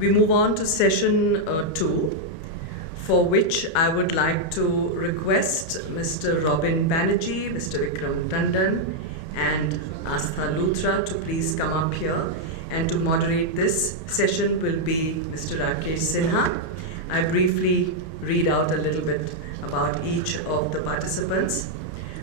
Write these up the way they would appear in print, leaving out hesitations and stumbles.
We move on to session 2, for which I would like to request Mr. Robin Banerjee, Mr. Vikram Tandon, and Astha Luthra to please come up here. And to moderate this session will be Mr. Rakesh Sinha. I briefly read out a little bit about each of the participants.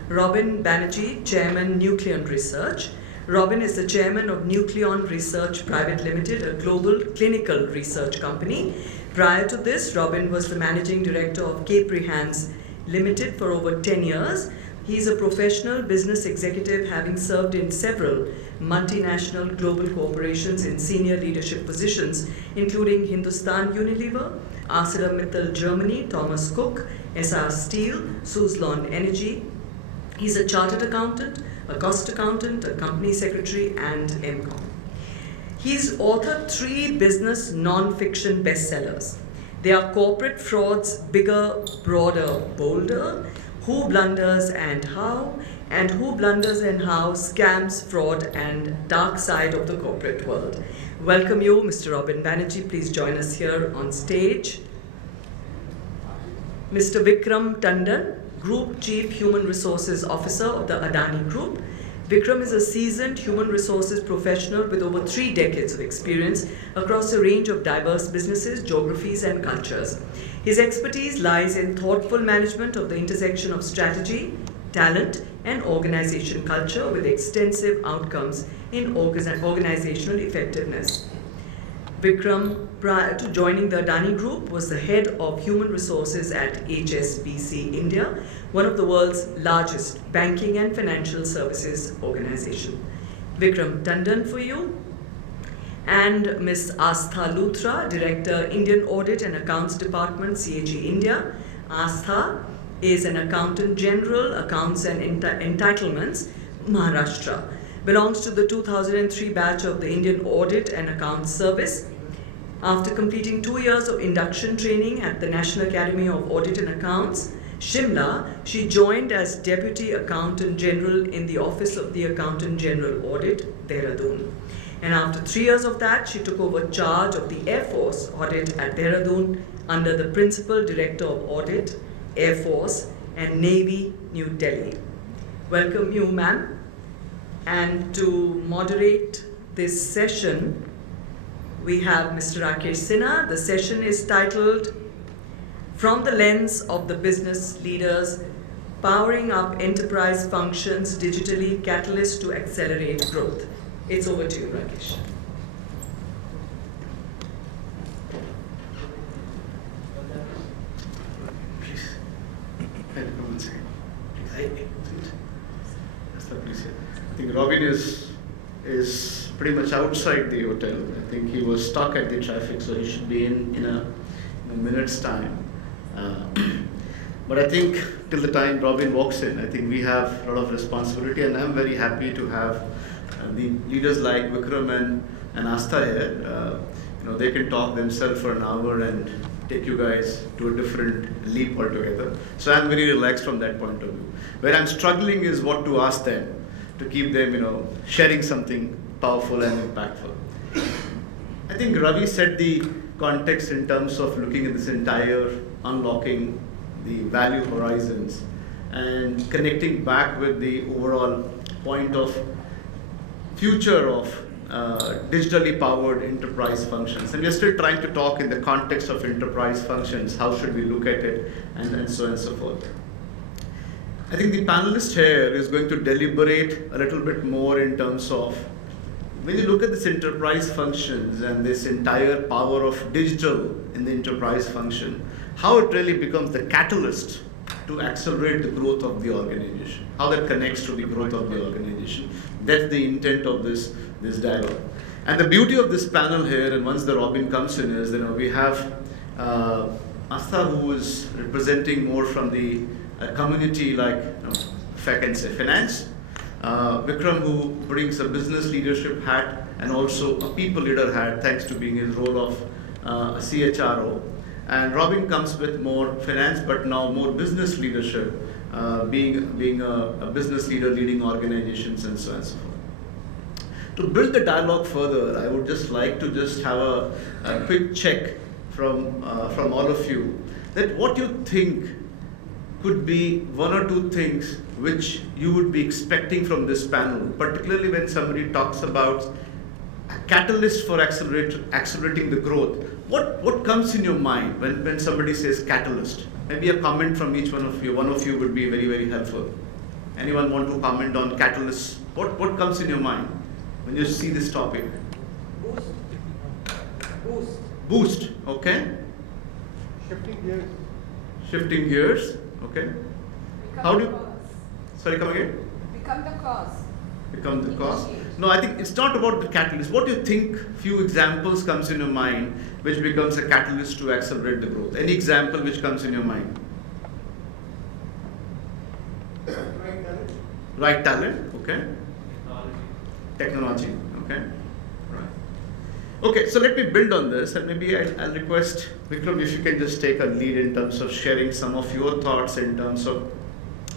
Robin Banerjee, Chairman, Nucleon Research. Robin is the chairman of Nucleon Research Private Limited, a global clinical research company. Prior to this, Robin was the managing director of Capri Hands Limited for over 10 years. He is a professional business executive, having served in several multinational global corporations in senior leadership positions, including Hindustan Unilever, ArcelorMittal Germany, Thomas Cook, SR Steel, Suzlon Energy. He's a chartered accountant, a cost accountant, a company secretary, and MCOM. He's authored 3 business non-fiction bestsellers. They are Corporate Frauds, Bigger, Broader, Bolder, Who Blunders and How, and Who Blunders and How, Scams, Fraud, and Dark Side of the Corporate World. Welcome you, Mr. Robin Banerjee. Please join us here on stage. Mr. Vikram Tandon, Group Chief Human Resources Officer of the Adani Group. Vikram is a seasoned human resources professional with over 3 decades of experience across a range of diverse businesses, geographies, and cultures. His expertise lies in thoughtful management of the intersection of strategy, talent, and organization culture, with extensive outcomes in organizational effectiveness. Vikram, prior to joining the Adani Group, was the head of human resources at HSBC India, one of the world's largest banking and financial services organization. Vikram Tandon for you. And Ms. Astha Luthra, Director, Indian Audit and Accounts Department, CAG India. Astha is an Accountant General, Accounts and Entitlements, Maharashtra. Belongs to the 2003 batch of the Indian Audit and Accounts Service. After completing 2 years of induction training at the National Academy of Audit and Accounts, Shimla, she joined as Deputy Accountant General in the Office of the Accountant General Audit, Dehradun. And after 3 years of that, she took over charge of the Air Force Audit at Dehradun under the Principal Director of Audit, Air Force and Navy, New Delhi. Welcome you, ma'am. And to moderate this session, we have Mr. Rakesh Sinha. The session is titled, From the Lens of the Business Leaders, Powering Up Enterprise Functions Digitally, Catalyst to Accelerate Growth. It's over to you, Rakesh. Please. One second. Please. I think Robin is pretty much outside the hotel. I think he was stuck at the traffic, so he should be in a minute's time. But I think till the time Robin walks in, I think we have a lot of responsibility, and I'm very happy to have the leaders like Vikram and Astha here. They can talk themselves for an hour and take you guys to a different leap altogether. So I'm very relaxed from that point of view. Where I'm struggling is what to ask them to keep them, sharing something powerful and impactful. I think Ravi set the context in terms of looking at this entire unlocking the value horizons and connecting back with the overall point of future of digitally powered enterprise functions. And we're still trying to talk in the context of enterprise functions, how should we look at it, and so on and so forth. I think the panelist here is going to deliberate a little bit more in terms of when you look at this enterprise functions and this entire power of digital in the enterprise function, how it really becomes the catalyst to accelerate the growth of the organization, how that connects to the growth of the organization. That's the intent of this dialogue. And the beauty of this panel here, and once the Robin comes in, is we have Astha, who is representing more from the community, like if I can say finance. Vikram, who brings a business leadership hat and also a people leader hat, thanks to being his role of a CHRO. And Robin comes with more finance, but now more business leadership, being a business leader leading organizations and so on and so forth. To build the dialogue further, I would just like to just have a quick check from all of you that what you think could be one or two things which you would be expecting from this panel, particularly when somebody talks about a catalyst for accelerating the growth. What comes in your mind when somebody says catalyst? Maybe a comment from each one of you. One of you would be very, very helpful. Anyone want to comment on catalysts? What comes in your mind when you see this topic? Boost. Boost, okay. Shifting gears. Shifting gears, okay. Become How the do you, cause. sorry, come again? Become the cause. Become the cause? Initiate. No, I think it's not about the catalyst. What do you think, few examples comes in your mind which becomes a catalyst to accelerate the growth? Any example which comes in your mind? Right talent. Right talent, okay. Technology, okay. Right. Okay, so let me build on this, and maybe I'll request Vikram if you can just take a lead in terms of sharing some of your thoughts in terms of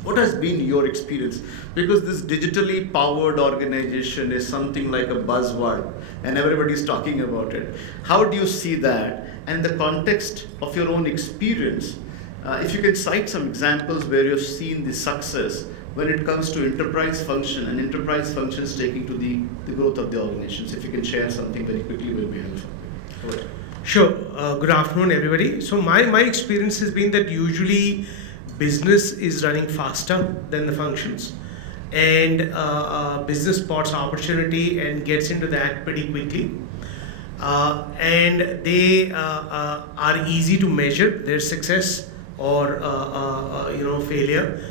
what has been your experience, because this digitally powered organization is something like a buzzword and everybody's talking about it. How do you see that? And in the context of your own experience, if you can cite some examples where you've seen the success when it comes to enterprise function and enterprise functions taking to the growth of the organizations. If you can share something very quickly, will be helpful. Go ahead. Sure. Good afternoon, everybody. So my experience has been that usually business is running faster than the functions, and business spots opportunity and gets into that pretty quickly. And they are easy to measure their success or failure.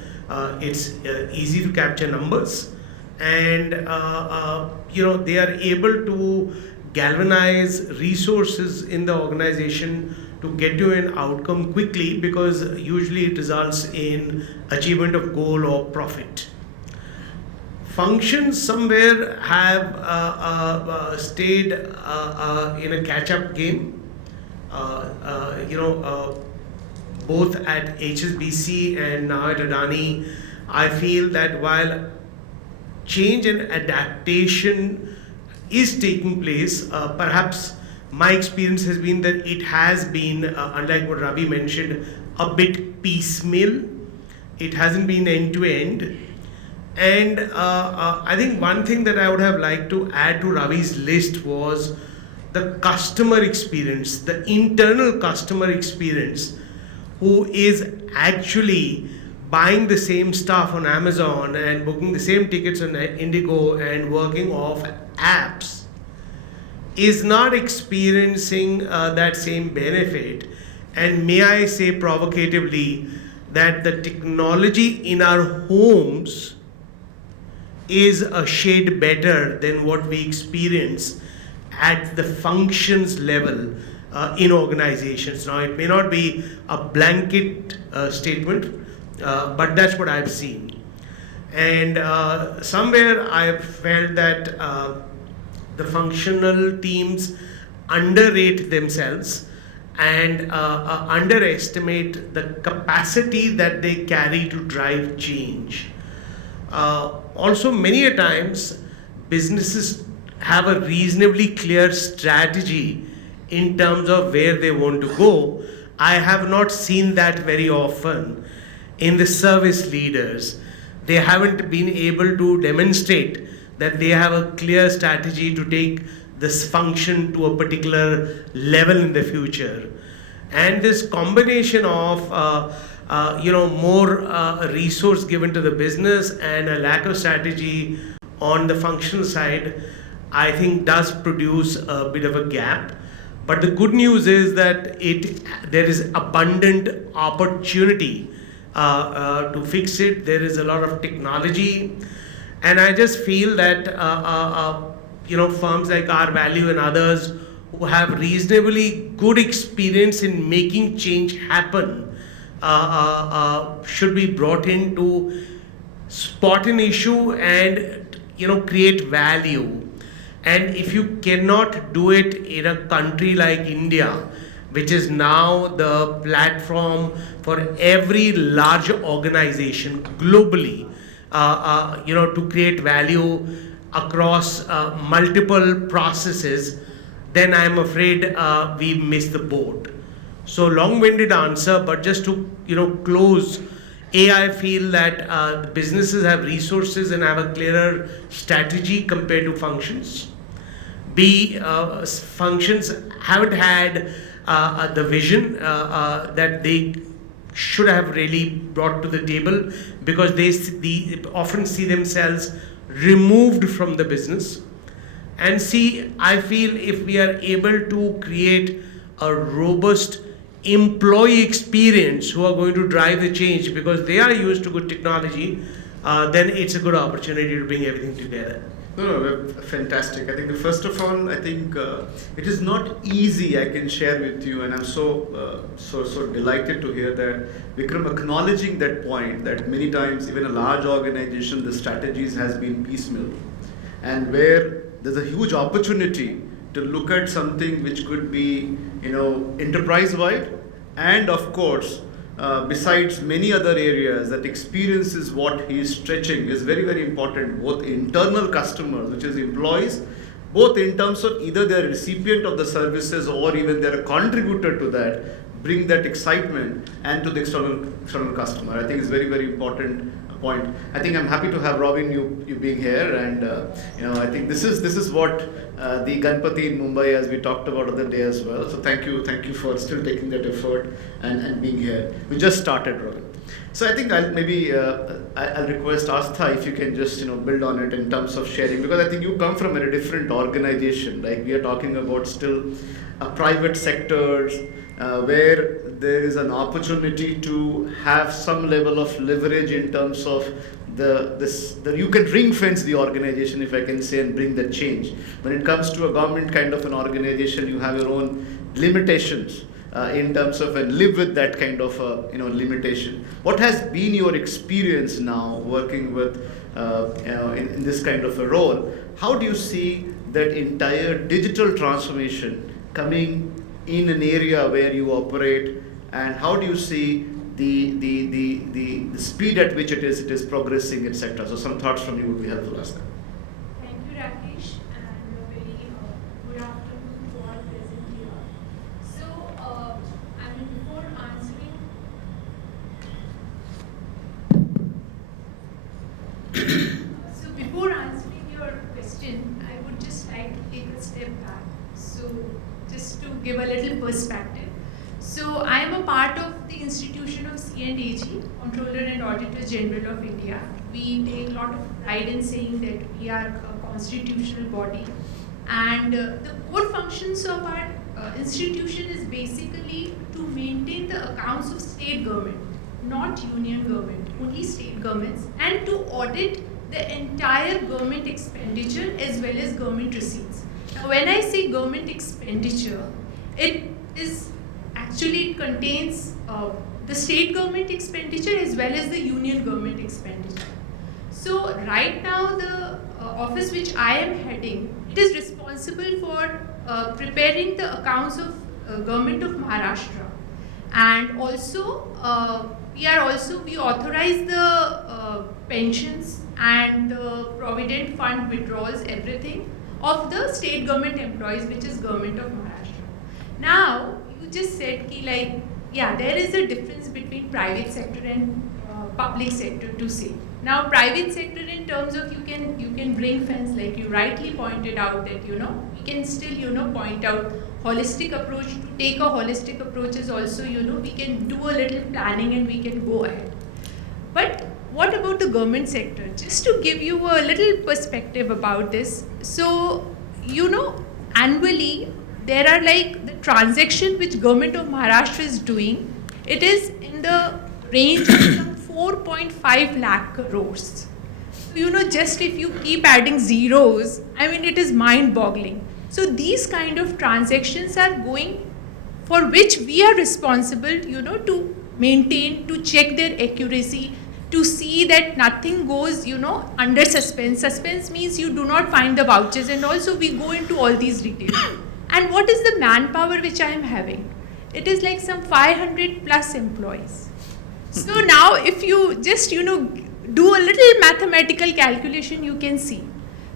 It's easy to capture numbers, and they are able to galvanize resources in the organization to get to an outcome quickly, because usually it results in achievement of goal or profit. Functions somewhere have stayed in a catch-up game. Both at HSBC and now at Adani, I feel that while change and adaptation is taking place, perhaps my experience has been that it has been, unlike what Ravi mentioned, a bit piecemeal. It hasn't been end to end. And I think one thing that I would have liked to add to Ravi's list was the customer experience, the internal customer experience, who is actually buying the same stuff on Amazon and booking the same tickets on Indigo and working off apps, is not experiencing that same benefit. And may I say provocatively that the technology in our homes is a shade better than what we experience at the functions level in organizations. Now, it may not be a blanket statement, but that's what I've seen. And somewhere I've felt that the functional teams underrate themselves and underestimate the capacity that they carry to drive change. Also, many a times, businesses have a reasonably clear strategy in terms of where they want to go. I have not seen that very often in the service leaders. They haven't been able to demonstrate that they have a clear strategy to take this function to a particular level in the future. And this combination of more resource given to the business and a lack of strategy on the functional side, I think does produce a bit of a gap. But the good news is that there is abundant opportunity to fix it. There is a lot of technology, and I just feel that firms like R Value and others who have reasonably good experience in making change happen should be brought in to spot an issue and create value. And if you cannot do it in a country like India, which is now the platform for every large organization globally, to create value, across multiple processes, then I'm afraid we miss the boat. So long-winded answer, but just to close, I feel that businesses have resources and have a clearer strategy compared to functions. B, functions haven't had the vision that they should have really brought to the table, because they often see themselves removed from the business. And C, I feel if we are able to create a robust employee experience who are going to drive the change because they are used to good technology, then it's a good opportunity to bring everything together. No, fantastic. I think first of all, I think it is not easy. I can share with you, and I'm so delighted to hear that Vikram acknowledging that point that many times even a large organization, the strategies has been piecemeal, and where there's a huge opportunity to look at something which could be enterprise wide, and of course. Besides many other areas, that experience is what he is stretching is very, very important, both internal customers, which is employees, both in terms of either they're a recipient of the services or even they're a contributor to that, bring that excitement and to the external customer. I think it's very, very important point. I think I'm happy to have Robin, you being here, and I think this is what the Ganpati in Mumbai, as we talked about other day as well. So thank you for still taking that effort and being here. We just started, Robin. So I think I'll request Astha if you can just build on it in terms of sharing, because I think you come from a different organization. Like we are talking about still private sectors where there is an opportunity to have some level of leverage in terms of you can ring fence the organization, if I can say, and bring that change. When it comes to a government kind of an organization, you have your own limitations in terms of, and live with that kind of limitation. What has been your experience now working with in this kind of a role? How do you see that entire digital transformation coming in an area where you operate, and how do you see the speed at which it is progressing, etc.? So some thoughts from you would be helpful, Astha. Thank you, Rakesh, and a very good afternoon to all present here. So, before answering, before answering your question, I would just like to take a step back. So, just to give a little perspective. So, I am a part of the institution of C&AG, Comptroller and Auditor General of India. We take a lot of pride in saying that we are a constitutional body, and the core functions of our institution is basically to maintain the accounts of state government, not union government, only state governments, and to audit the entire government expenditure as well as government receipts. Now, when I say government expenditure, it contains the state government expenditure as well as the union government expenditure. So right now the office which I am heading, it is responsible for preparing the accounts of government of Maharashtra, and also we authorize the pensions and the provident fund withdrawals, everything of the state government employees, which is government of Maharashtra. Now you just said there is a difference between private sector and public sector to say. Now private sector in terms of you can bring fence, like you rightly pointed out that we can still point out holistic approach. To take a holistic approach is also we can do a little planning and we can go ahead. But what about the government sector? Just to give you a little perspective about this. So annually there are the transaction which government of Maharashtra is doing. It is in the range of some 4.5 lakh crores. So, just if you keep adding zeros, it is mind-boggling. So these kind of transactions are going, for which we are responsible, to maintain, to check their accuracy, to see that nothing goes, under suspense. Suspense means you do not find the vouchers, and also we go into all these details. And what is the manpower which I am having? It is like some 500 plus employees. So now if you just, do a little mathematical calculation, you can see.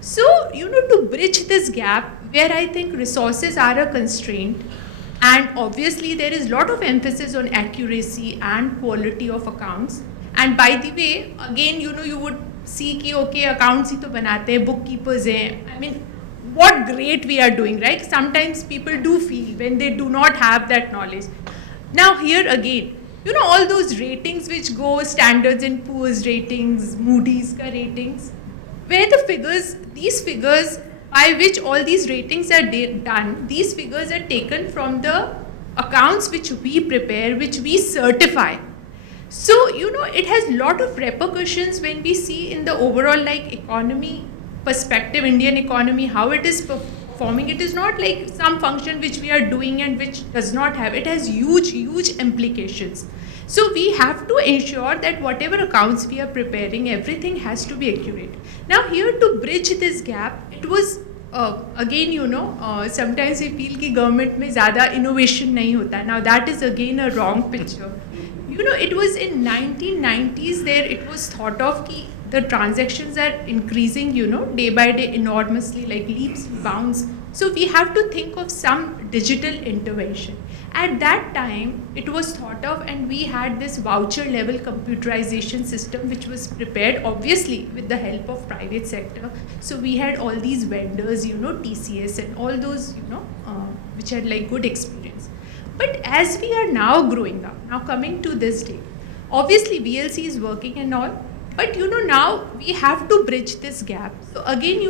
So, to bridge this gap where I think resources are a constraint, and obviously there is a lot of emphasis on accuracy and quality of accounts. And by the way, again, you would see कि okay, accounts ही तो बनाते हैं, bookkeepers हैं. I mean, what great we are doing, right? Sometimes people do feel when they do not have that knowledge. Now here again, all those ratings which go, Standards and Poor's ratings, Moody's ka ratings, where these figures by which all these ratings are done, these figures are taken from the accounts which we prepare, which we certify. So, it has lot of repercussions when we see in the overall economy perspective, Indian economy, how it is performing. It is not like some function which we are doing and which does not have. It has huge implications. So we have to ensure that whatever accounts we are preparing, everything has to be accurate. Now here to bridge this gap, it was again, sometimes we feel कि government में ज़्यादा innovation नहीं होता. Now that is again a wrong picture. It was in 1990s there it was thought of कि the transactions are increasing, day by day enormously, like leaps and bounds. So we have to think of some digital intervention. At that time, it was thought of, and we had this voucher level computerization system which was prepared obviously with the help of private sector. So we had all these vendors, TCS and all those, which had like good experience. But as we are now growing up, now coming to this day, obviously VLC is working and all, but now we have to bridge this gap. So again,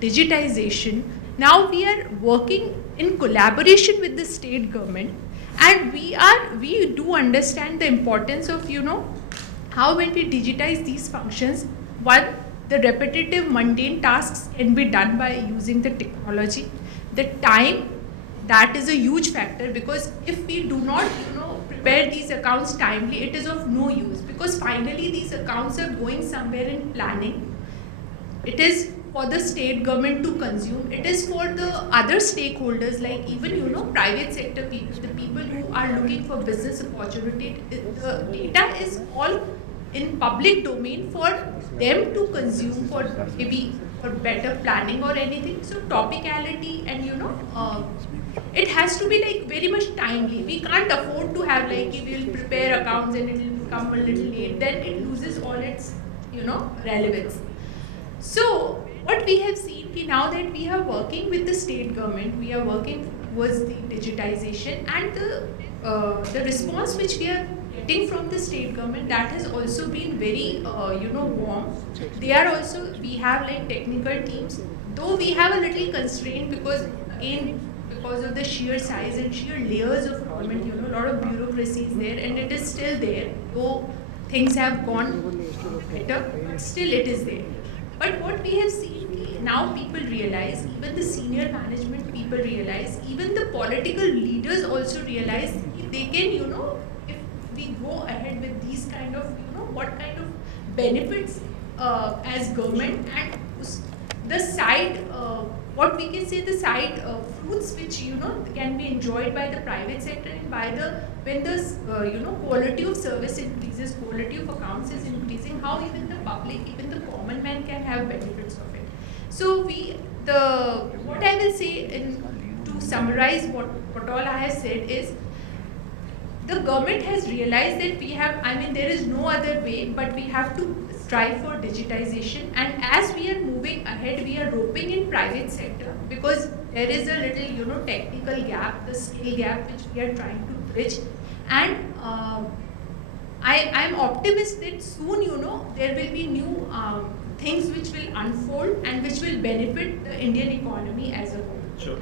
digitization, now we are working in collaboration with the state government, and we do understand the importance of, how when we digitize these functions, one, the repetitive mundane tasks can be done by using the technology. The time, that is a huge factor, because if we do not, prepare these accounts timely, it is of no use, because finally these accounts are going somewhere in planning. It is for the state government to consume. It is for the other stakeholders, like even, private sector people, the people who are looking for business opportunity. The data is all in public domain for them to consume for maybe for better planning or anything. So topicality and, it has to be like very much timely. We can't afford to have like if we'll prepare accounts and it will come a little late, then it loses all its, relevance. So what we have seen ki now that we are working with the state government, we are working towards the digitization, and the response which we are getting from the state government, that has also been very warm. They are also, we have like technical teams, though we have a little constraint because again because of the sheer size and sheer layers of government, a lot of bureaucracy is there, and it is still there, though things have gone better, but still it is there. But what we have seen, now people realize, even the senior management people realize, even the political leaders also realize they can, if we go ahead with these kind of, what kind of benefits as government, and the side, what we can say, the side fruits which, can be enjoyed by the private sector, and by when the, quality of service increases, quality of accounts is increasing, how even the public, even the common man can have benefits of it. So what I will say to summarize what all I have said is, the government has realized that there is no other way, but we have to strive for digitization. And as we are moving ahead, we are roping in private sector, because there is a little, technical gap, the skill gap, which we are trying to bridge. And I'm optimistic that soon, there will be new things which will unfold and which will benefit the Indian economy as a whole. Sure.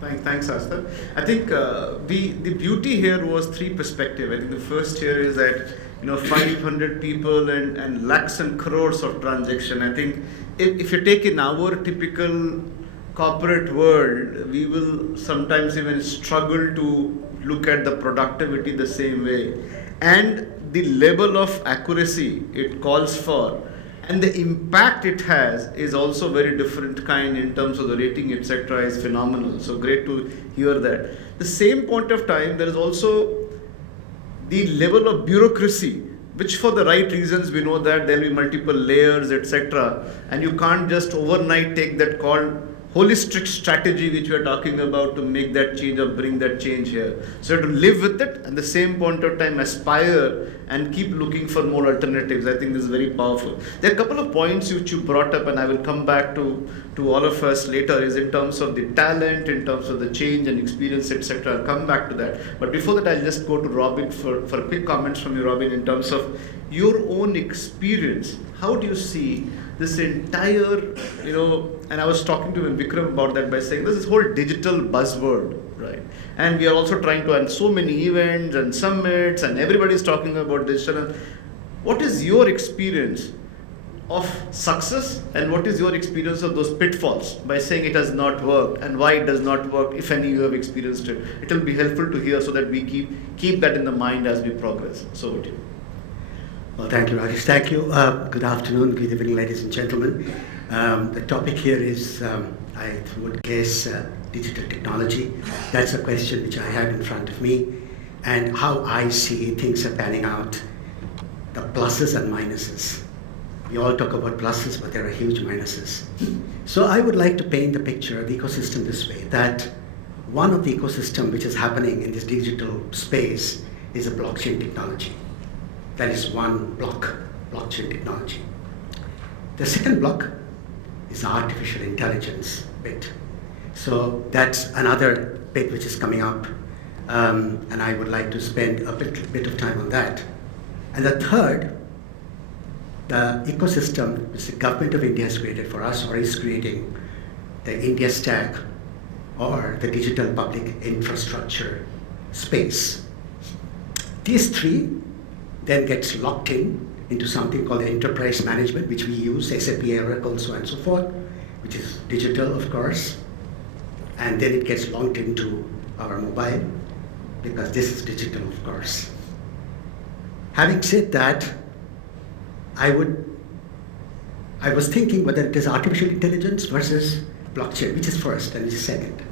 Thanks, Asta. I think the beauty here was three perspectives. I think the first here is that 500 people and lakhs and crores of transaction. I think if you take in our typical corporate world, we will sometimes even struggle to look at the productivity the same way, and the level of accuracy it calls for, and the impact it has is also very different kind in terms of the rating, etc. is phenomenal. So great to hear that. The same point of time, there is also the level of bureaucracy which for the right reasons we know that there will be multiple layers, etc. And you can't just overnight take that called holistic strategy which we are talking about to make that change or bring that change here. So to live with it and the same point of time aspire and keep looking for more alternatives. I think this is very powerful. There are a couple of points which you brought up and I will come back to all of us later, is in terms of the talent, in terms of the change and experience, etc. I'll come back to that. But before that, I'll just go to Robin for quick comments from you, Robin, in terms of your own experience. How do you see this entire, and I was talking to Vikram about that by saying this is whole digital buzzword, right? And we are also trying to, and so many events and summits and everybody's talking about digital. What is your experience of success and what is your experience of those pitfalls by saying it has not worked and why it does not work, if any you have experienced it? It will be helpful to hear so that we keep that in the mind as we progress. So over to you. Well, thank you, Rajesh. Thank you. Good afternoon, good evening, ladies and gentlemen. The topic here is, I would guess, digital technology. That's a question which I have in front of me, and how I see things are panning out, the pluses and minuses. We all talk about pluses, but there are huge minuses. So I would like to paint the picture of the ecosystem this way, that one of the ecosystem which is happening in this digital space is a blockchain technology. That is one block, blockchain technology. The second block is artificial intelligence bit. So that's another bit which is coming up, and I would like to spend a bit of time on that. And the third, the ecosystem which the government of India has created for us, or is creating, the India Stack, or the digital public infrastructure space. These three then gets locked into something called enterprise management, which we use, SAP, Oracle, so on and so forth, which is digital, of course. And then it gets locked into our mobile, because this is digital, of course. Having said that, I was thinking whether it is artificial intelligence versus blockchain, which is first and which is second.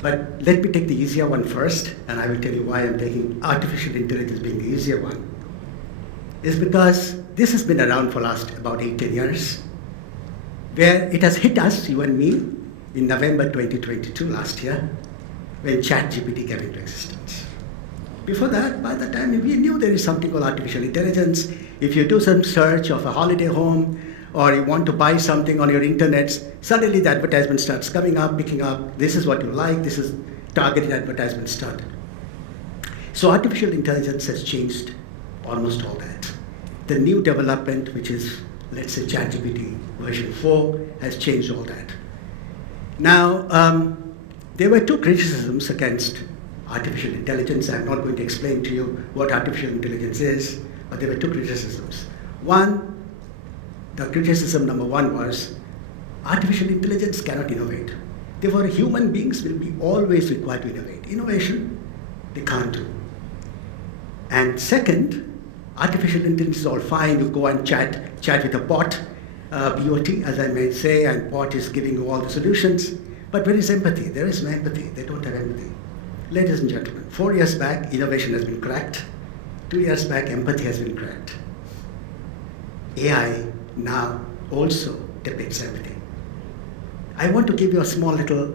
But let me take the easier one first, and I will tell you why I'm taking artificial intelligence being the easier one. Is because this has been around for last about 8-10 years, where it has hit us, you and me, in November 2022 last year, when ChatGPT came into existence. Before that, by the time we knew there is something called artificial intelligence. If you do some search of a holiday home, or you want to buy something on your internet, suddenly the advertisement starts coming up, picking up, this is what you like, this is targeted advertisement start. So artificial intelligence has changed almost all that. The new development, which is, let's say, ChatGPT version 4, has changed all that. Now, there were two criticisms against artificial intelligence. I'm not going to explain to you what artificial intelligence is, but there were two criticisms. One, the criticism number one was, artificial intelligence cannot innovate. Therefore, human beings will be always required to innovate. Innovation, they can't do. And second, artificial intelligence is all fine. You go and chat with a bot, BOT, as I may say, and bot is giving you all the solutions. But where is empathy? There is no empathy. They don't have empathy. Ladies and gentlemen, 4 years back, innovation has been cracked. 2 years back, empathy has been cracked. AI now also depicts empathy. I want to give you a small little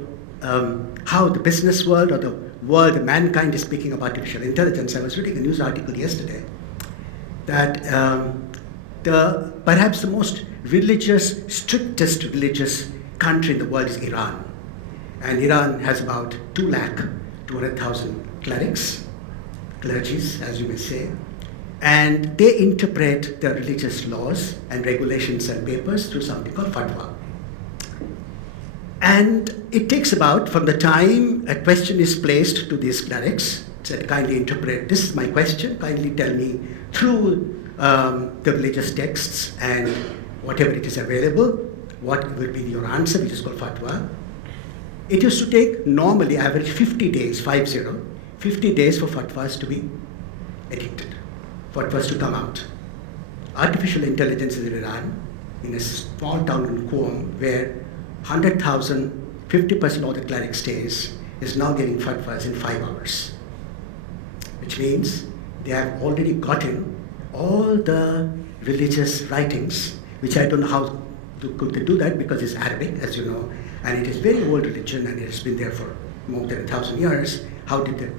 how the business world, or the world, mankind is speaking of artificial intelligence. I was reading a news article yesterday that perhaps the most strictest religious country in the world is Iran. And Iran has about 200,000 clergies, as you may say. And they interpret the religious laws and regulations and papers through something called fatwa. And it takes about, from the time a question is placed to these clerics, said, kindly interpret, this is my question, kindly tell me through the religious texts and whatever it is available, what will be your answer, which is called fatwa. It used to take normally average 50 days, 50 days for fatwas to be edited, fatwas to come out. Artificial intelligence in Iran, in a small town in Qom, where 100,000, 50% of the cleric stays, is now giving fatwas in 5 hours. Which means they have already gotten all the religious writings, which I don't know how could they do that because it's Arabic, as you know, and it is very old religion and it has been there for more than 1,000 years. How did they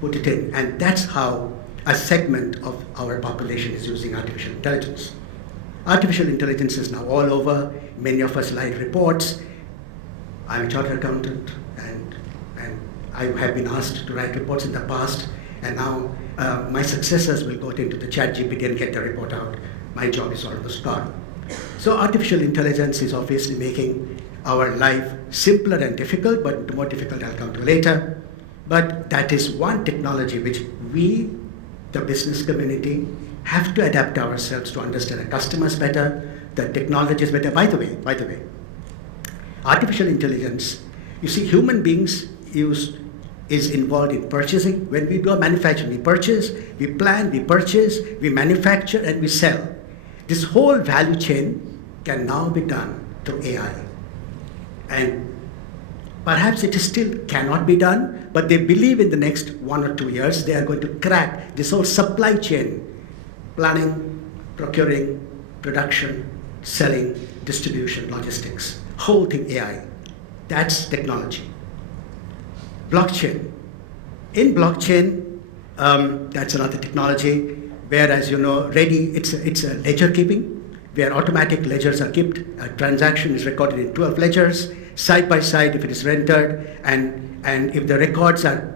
put it in? And that's how a segment of our population is using artificial intelligence. Artificial intelligence is now all over. Many of us write reports. I'm a chartered accountant, and I have been asked to write reports in the past, and now my successors will go into the chat GPT and get the report out. My job is almost gone. So artificial intelligence is obviously making our life simpler and difficult, but the more difficult I'll come to later. But that is one technology which we, the business community, have to adapt ourselves to understand the customers better, the technologies better. By the way, artificial intelligence, you see, human beings is involved in purchasing. When we do a manufacturing, we purchase, we plan, we purchase, we manufacture, and we sell. This whole value chain can now be done through AI. And perhaps it still cannot be done, but they believe in the next 1 or 2 years they are going to crack this whole supply chain, planning, procuring, production, selling, distribution, logistics, whole thing AI. That's technology. Blockchain. In blockchain, that's another technology where, as you know, it's a ledger keeping, where automatic ledgers are kept. A transaction is recorded in 12 ledgers, side by side if it is rendered, and if the records are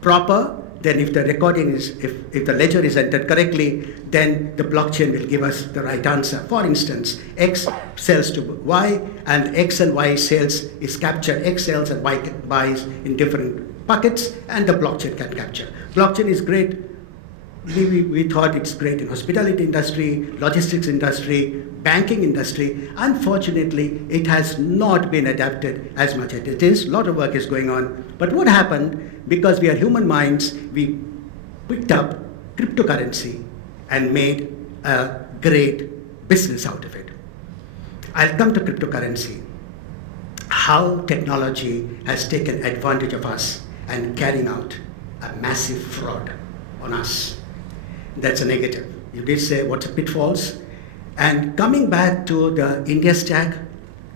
proper, then if the recording is, if the ledger is entered correctly, then the blockchain will give us the right answer. For instance, X sells to Y, and X and Y sales is captured. X sells and Y buys in different buckets, and the blockchain can capture. Blockchain is great. We thought it's great in hospitality industry, logistics industry, banking industry. Unfortunately, it has not been adapted as much as it is. A lot of work is going on. But what happened, because we are human minds, we picked up cryptocurrency and made a great business out of it. I'll come to cryptocurrency. How technology has taken advantage of us and carrying out a massive fraud on us. That's a negative. You did say what's the pitfalls. And coming back to the India stack,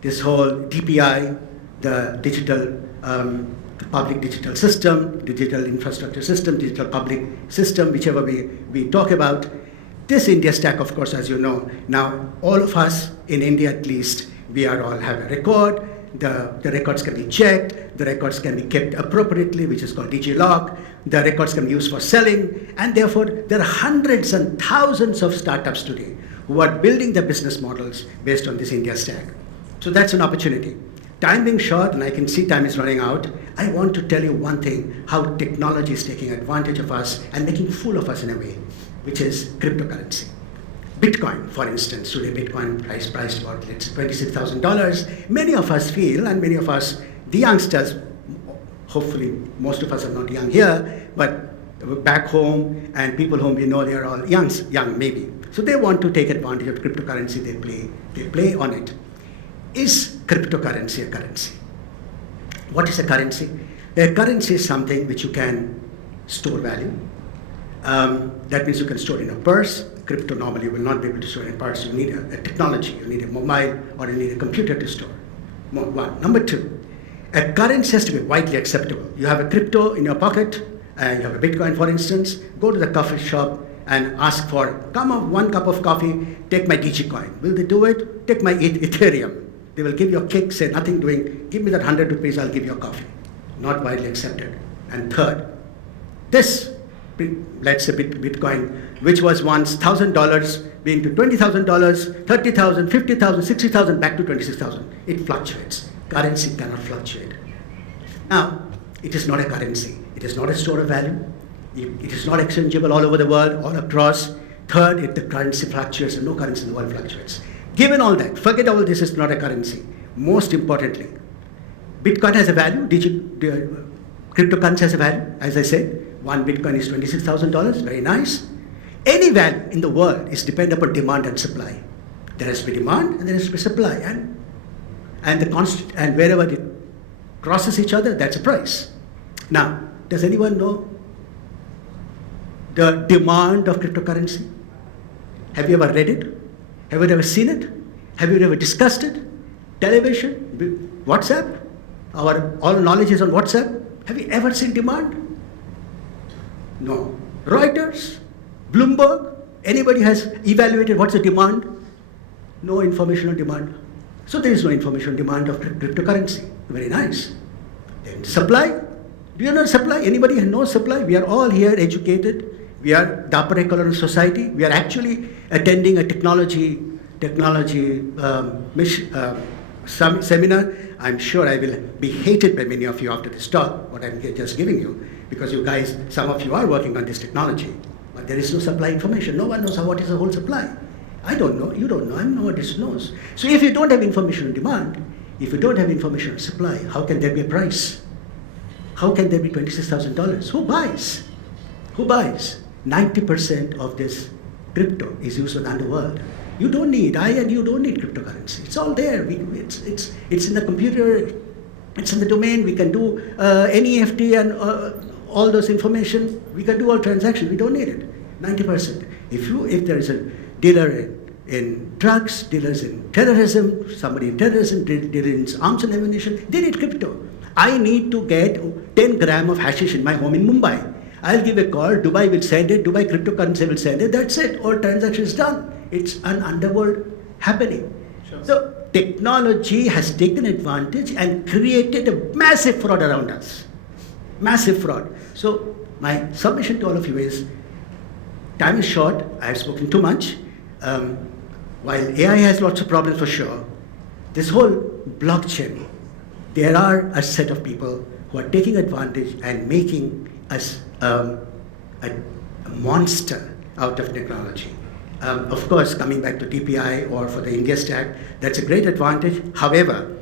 this whole DPI, the digital, the public digital system, digital infrastructure system, digital public system, whichever we talk about, this India stack, of course, as you know, now all of us in India at least, we are all have a record. The records can be checked, the records can be kept appropriately, which is called DigiLock, the records can be used for selling, and therefore there are hundreds and thousands of startups today who are building their business models based on this India stack. So that's an opportunity. Time being short, and I can see time is running out, I want to tell you one thing, how technology is taking advantage of us and making fool of us in a way, which is cryptocurrency. Bitcoin, for instance, today Bitcoin priced about, let's say, $26,000. Many of us feel, and many of us, the youngsters, hopefully most of us are not young here, but back home and people whom we know, they are all young maybe. So they want to take advantage of cryptocurrency, they play on it. Is cryptocurrency a currency? What is a currency? A currency is something which you can store value. That means you can store in a purse. Crypto normally you will not be able to store in a purse. You need a technology, you need a mobile, or you need a computer to store. One. Number two, a currency has to be widely acceptable. You have a crypto in your pocket, and you have a Bitcoin, for instance. Go to the coffee shop and ask for, come on, 1 cup of coffee, take my Digicoin. Will they do it? Take my Ethereum. They will give you a kick, say nothing doing, give me that 100 rupees, I'll give you a coffee. Not widely accepted. And third, this, let's say Bitcoin, which was once $1,000 being to $20,000, $30,000, $50,000, $60,000, back to $26,000. It fluctuates. Currency cannot fluctuate. Now, it is not a currency. It is not a store of value. It is not exchangeable all over the world, all across. Third, if the currency fluctuates, and no currency in the world fluctuates. Given all that, forget all this is not a currency. Most importantly, Bitcoin has a value, cryptocurrency has a value, as I said. 1 Bitcoin is $26,000, very nice. Any value in the world is dependent upon demand and supply. There has to be demand and there has to be supply, and wherever it crosses each other, that's a price. Now, does anyone know the demand of cryptocurrency? Have you ever read it? Have you ever seen it? Have you ever discussed it? Television? WhatsApp? Our all knowledge is on WhatsApp. Have you ever seen demand? No. Reuters? Bloomberg? Anybody has evaluated what's the demand? No information on demand. So there is no information on demand of cryptocurrency. Very nice. Then supply? Do you know supply? Anybody knows supply? We are all here educated. We are Dapper Economic Society. We are actually attending a technology seminar. I'm sure I will be hated by many of you after this talk, what I'm just giving you, because you guys, some of you are working on this technology, but there is no supply information. No one knows what is the whole supply. I don't know, you don't know, nobody knows. So if you don't have information on demand, if you don't have information on supply, how can there be a price? How can there be $26,000? Who buys? Who buys? 90% of this crypto is used in the underworld. You don't need, I and you don't need cryptocurrency. It's all there. It's in the computer, it's in the domain. We can do NEFT and all those information. We can do all transactions. We don't need it. 90%. If there is a dealer in drugs, dealers in terrorism, somebody in terrorism, dealer in arms and ammunition, they need crypto. I need to get 10 grams of hashish in my home in Mumbai. I'll give a call, Dubai will send it, Dubai cryptocurrency will send it, that's it, all transactions done. It's an underworld happening. Sure. So technology has taken advantage and created a massive fraud around us. Massive fraud. So my submission to all of you is, time is short, I've spoken too much. While AI has lots of problems for sure, this whole blockchain, there are a set of people who are taking advantage and making us a monster out of technology. Of course, coming back to TPI or for the Ingest Act, that's a great advantage. However,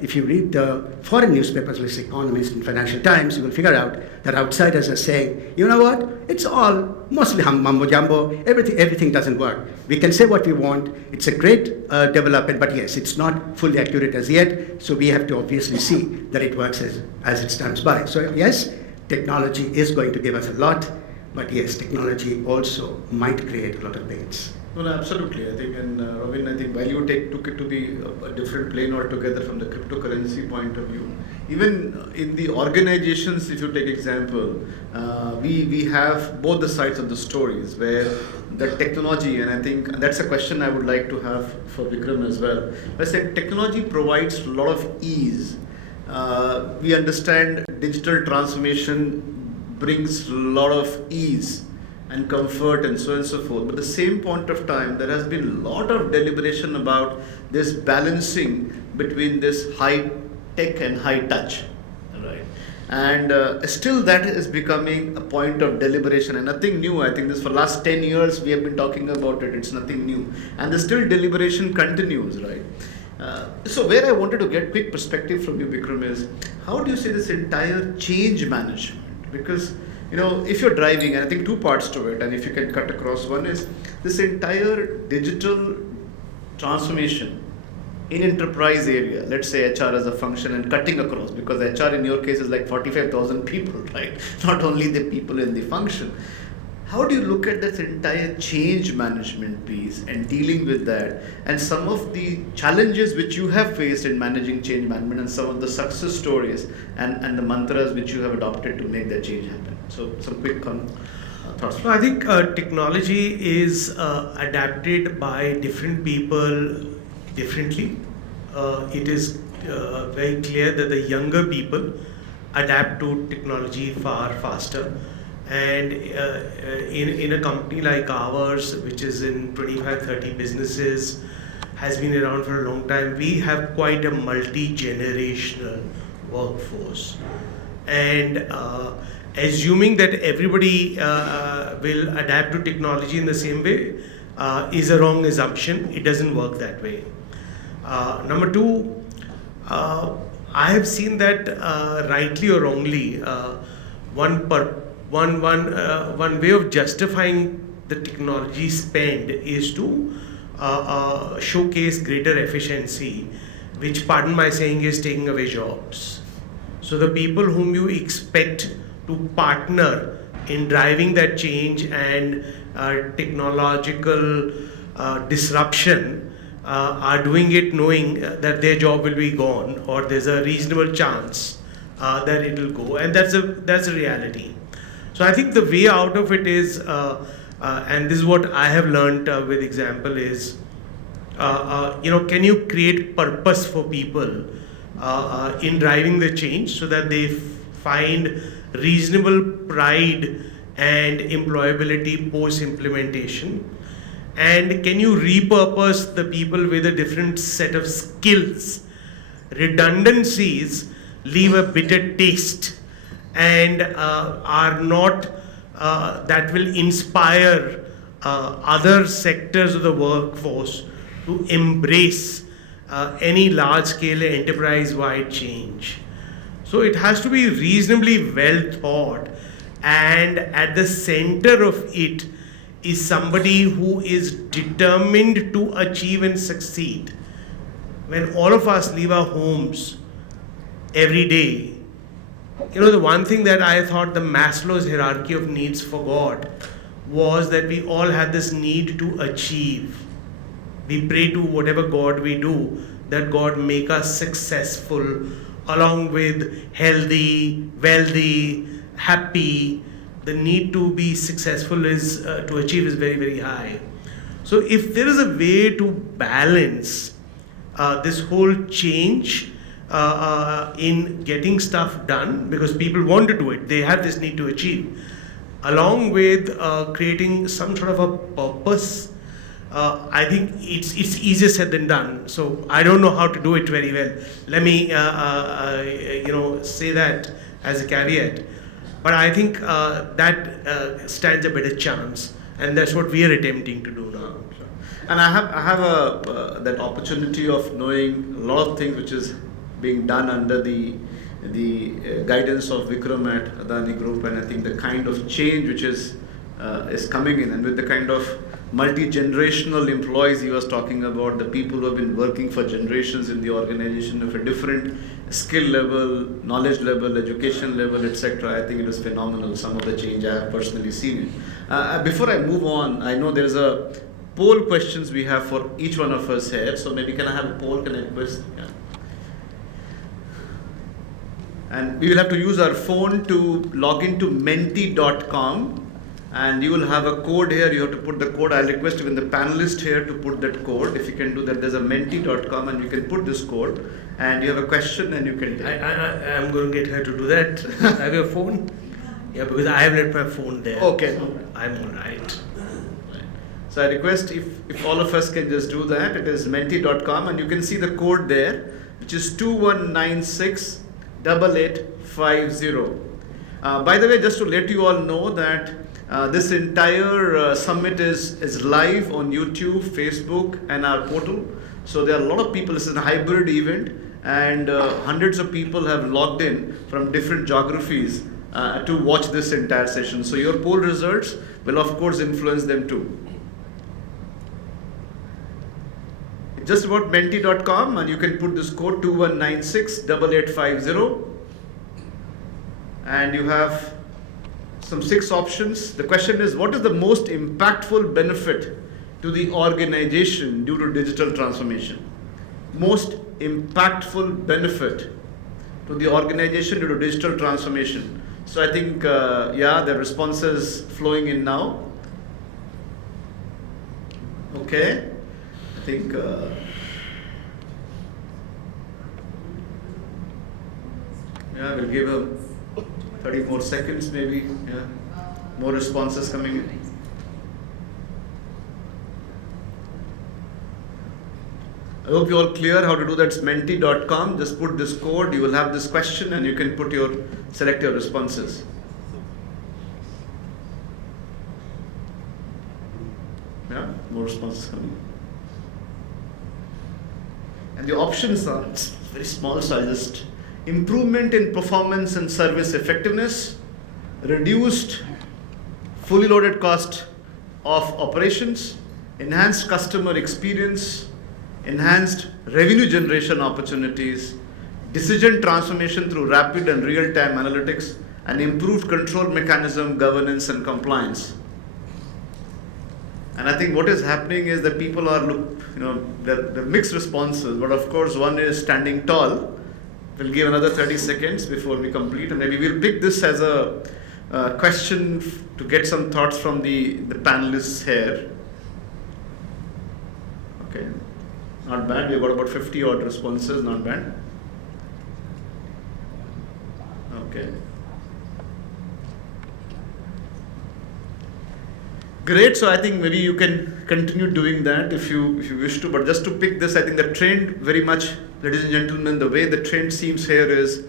if you read the foreign newspapers like Economist and Financial Times, you will figure out that outsiders are saying, you know what, it's all mostly mumbo jumbo, everything doesn't work. We can say what we want, it's a great development, but yes, it's not fully accurate as yet, so we have to obviously see that it works as it stands by. So yes, technology is going to give us a lot, but yes, technology also might create a lot of pains. No, absolutely. I think, and Robin, I think while you took it to a different plane altogether from the cryptocurrency point of view, even in the organizations, if you take example, we have both the sides of the stories where the technology, and I think that's a question I would like to have for Vikram as well. I said technology provides a lot of ease. We understand digital transformation brings a lot of ease and comfort and so on and so forth. But at the same point of time, there has been a lot of deliberation about this balancing between this high tech and high touch, right? And still that is becoming a point of deliberation and nothing new. I think this for last 10 years we have been talking about it. It's nothing new. And the still deliberation continues, right? So where I wanted to get quick perspective from you, Vikram, is how do you see this entire change management? Because if you're driving, and I think two parts to it, and if you can cut across, one is this entire digital transformation in enterprise area, let's say HR as a function and cutting across, because HR in your case is like 45,000 people, right? Not only the people in the function. How do you look at this entire change management piece and dealing with that, and some of the challenges which you have faced in managing change management and some of the success stories and the mantras which you have adopted to make that change happen? So some quick thoughts. I think technology is adapted by different people differently. It is very clear that the younger people adapt to technology far faster. And in a company like ours, which is in 25-30 businesses, has been around for a long time, we have quite a multi-generational workforce. And assuming that everybody will adapt to technology in the same way is a wrong assumption. It doesn't work that way. Number two, I have seen that rightly or wrongly, one way of justifying the technology spend is to showcase greater efficiency, which, pardon my saying, is taking away jobs. So the people whom you expect to partner in driving that change and technological disruption are doing it knowing that their job will be gone, or there's a reasonable chance that it will go, and that's a reality. So I think the way out of it is, and this is what I have learned with example is, can you create purpose for people in driving the change so that they find reasonable pride and employability post implementation? And can you repurpose the people with a different set of skills? Redundancies leave a bitter taste and are not that will inspire other sectors of the workforce to embrace any large scale enterprise wide change. So it has to be reasonably well thought, and at the center of it is somebody who is determined to achieve and succeed. When all of us leave our homes every day, the one thing that I thought the Maslow's hierarchy of needs forgot was that we all have this need to achieve. We pray to whatever God we do, that God make us successful, along with healthy, wealthy, happy. The need to be successful is to achieve is very, very high. So if there is a way to balance this whole change in getting stuff done, because people want to do it, they have this need to achieve, along with creating some sort of a purpose, I think it's easier said than done. So I don't know how to do it very well. Let me say that as a caveat. But I think that stands a better chance, and that's what we are attempting to do now. And I have that opportunity of knowing a lot of things which is being done under the guidance of Vikram at Adani Group, and I think the kind of change which is coming in, and with the kind of multi-generational employees he was talking about, the people who have been working for generations in the organization of a different skill level, knowledge level, education level, etc. I think it is phenomenal, some of the change I have personally seen it. Before I move on, I know there is a poll questions we have for each one of us here, so maybe can I have a poll, can I request? Yeah. And we will have to use our phone to log into menti.com, and you will have a code here. You have to put the code. I'll request even the panelist here to put that code. If you can do that, there's a menti.com, and you can put this code, and you have a question, and you can. I'm going to get her to do that. I have your phone. Yeah, because I have left my phone there. Okay. I'm all right. So I request if all of us can just do that. It is menti.com, and you can see the code there, which is 2196 8850. By the way, just to let you all know that this entire summit is live on YouTube, Facebook, and our portal. So there are a lot of people. This is a hybrid event, and hundreds of people have logged in from different geographies to watch this entire session. So your poll results will of course influence them too. Just about menti.com, and you can put this code 2196 8850, and you have some 6 options. The question is, what is the most impactful benefit to the organization due to digital transformation? Most impactful benefit to the organization due to digital transformation. So I think, the responses flowing in now. Okay. I think we'll give a 30 more seconds maybe. Yeah, more responses coming in. I hope you're all clear how to do that. It's menti.com. Just put this code, you will have this question, and you can select your responses. Yeah, more responses coming. And the options are very small, so I'll just improvement in performance and service effectiveness, reduced fully loaded cost of operations, enhanced customer experience, enhanced revenue generation opportunities, decision transformation through rapid and real-time analytics, and improved control mechanism, governance and compliance. And I think what is happening is that people are, they're mixed responses, but of course one is standing tall. We'll give another 30 seconds before we complete, and maybe we'll pick this as a question to get some thoughts from the panelists here. Okay, not bad. We've got about 50 odd responses, not bad. Okay. Great, so I think maybe you can continue doing that if you wish to, but just to pick this, I think the trend very much, ladies and gentlemen, the way the trend seems here is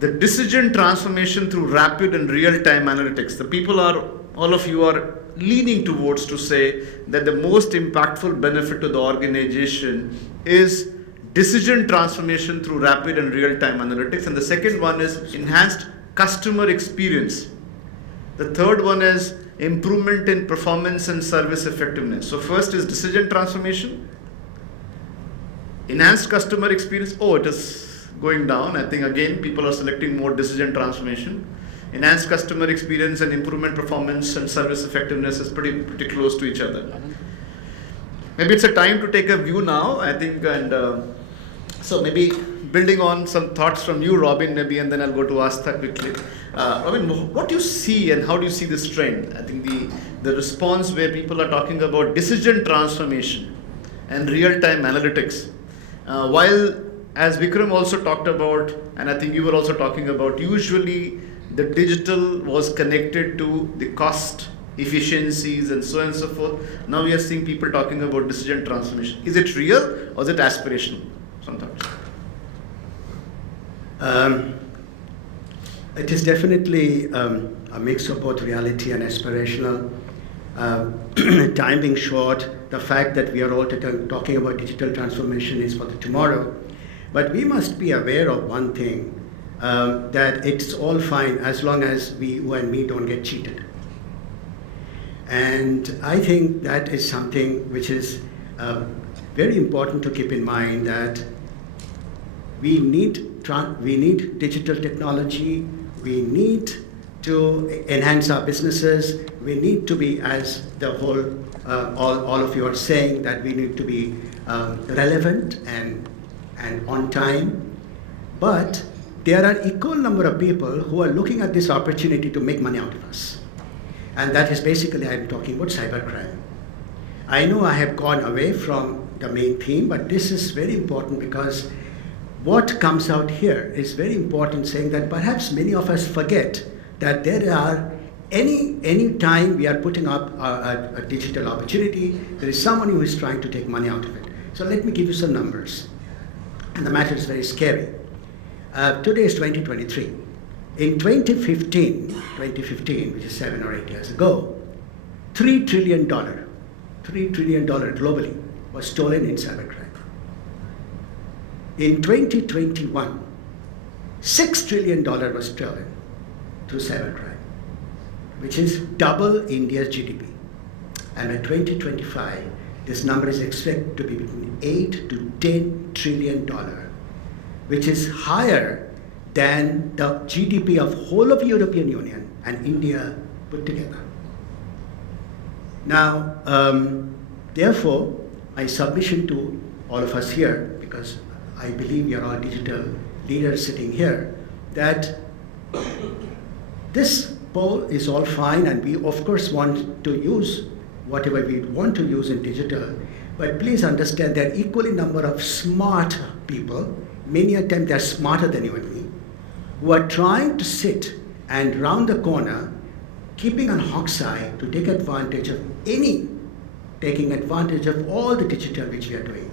the decision transformation through rapid and real-time analytics. The people are, all of you are leaning towards to say that the most impactful benefit to the organization is decision transformation through rapid and real-time analytics. And the second one is enhanced customer experience. The third one is improvement in performance and service effectiveness. So first is decision transformation, enhanced customer experience. Oh, it is going down. I think again people are selecting more decision transformation. Enhanced customer experience and improvement performance and service effectiveness is pretty close to each other. Maybe it's a time to take a view now, I think, and so maybe building on some thoughts from you, Robin, maybe, and then I'll go to Astha quickly. Robin, what do you see and how do you see this trend? I think the response where people are talking about decision transformation and real-time analytics, while as Vikram also talked about, and I think you were also talking about, usually the digital was connected to the cost efficiencies and so on and so forth. Now we are seeing people talking about decision transformation. Is it real or is it aspirational sometimes? It is definitely a mix of both reality and aspirational. Time being short, the fact that we are all talking about digital transformation is for the tomorrow. But we must be aware of one thing, that it's all fine as long as you and me don't get cheated. And I think that is something which is very important to keep in mind, that we need digital technology, we need to enhance our businesses, we need to be, as the whole, all of you are saying, that we need to be relevant and on time. But there are equal number of people who are looking at this opportunity to make money out of us. And that is basically, I'm talking about cybercrime. I know I have gone away from the main theme, but this is very important because what comes out here is very important, saying that perhaps many of us forget that there are any time we are putting up a digital opportunity, there is someone who is trying to take money out of it. So let me give you some numbers. And the matter is very scary. Today is 2023. In 2015, which is 7 or 8 years ago, $3 trillion globally was stolen in cybercrime. In 2021, $6 trillion was stolen through cybercrime, which is double India's GDP. And by 2025, this number is expected to be between $8 to $10 trillion, which is higher than the GDP of whole of European Union and India put together. Now, therefore, my submission to all of us here, because I believe we are all digital leaders sitting here, that this poll is all fine, and we of course want to use whatever we want to use in digital, but please understand there are equally number of smart people, many of them they're smarter than you and me, who are trying to sit and round the corner, keeping an hawk's eye to take advantage of taking advantage of all the digital which we are doing.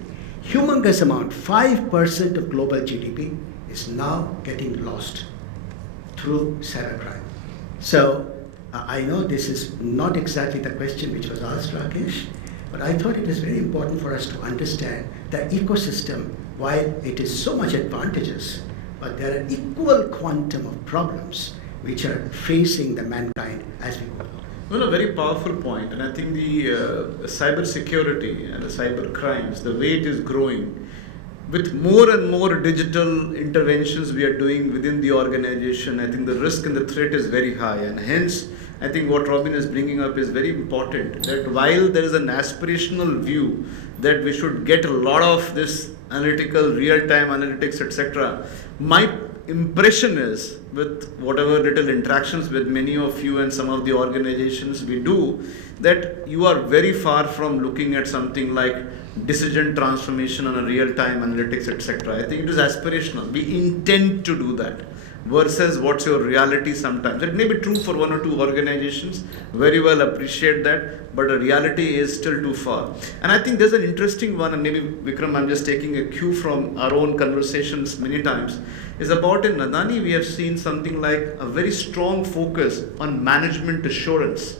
Humongous amount, 5% of global GDP is now getting lost through cybercrime. So I know this is not exactly the question which was asked, Rakesh, but I thought it is very important for us to understand the ecosystem. While it is so much advantageous, but there are equal quantum of problems which are facing the mankind as we go along. Well, a very powerful point, and I think the cyber security and the cyber crimes, the way it is growing, with more and more digital interventions we are doing within the organization, I think the risk and the threat is very high. And hence, I think what Robin is bringing up is very important, that while there is an aspirational view that we should get a lot of this analytical, real-time analytics, etc., my impression is, with whatever little interactions with many of you and some of the organizations we do, that you are very far from looking at something like decision transformation on a real-time analytics, etc. I think it is aspirational. We intend to do that versus what's your reality sometimes. It may be true for one or two organizations, very well appreciate that, but the reality is still too far. And I think there's an interesting one, and maybe Vikram, I'm just taking a cue from our own conversations many times, is about in Adani we have seen something like a very strong focus on management assurance.